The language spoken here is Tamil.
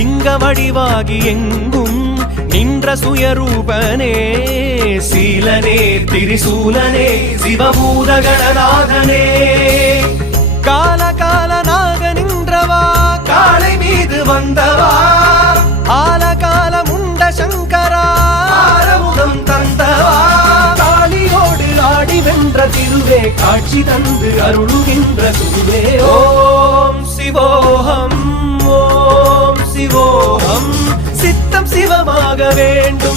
லிங்க வடிவாகி எங்கும் நின்ற சுயரூபனே சீலனே திரிசூலனே சிவபூதகணநாதனே காலகாலனாக நின்றவா காளை மீது வந்தவா ஆலகால முண்ட சங்கரா ஆரமுகம் தந்தவா காளியோடு ஆடி வென்ற திருவே காட்சி தந்து அருளுகின்ற குருவே ஓம் சிவோகம் சித்தம் சிவமாக வேண்டும்.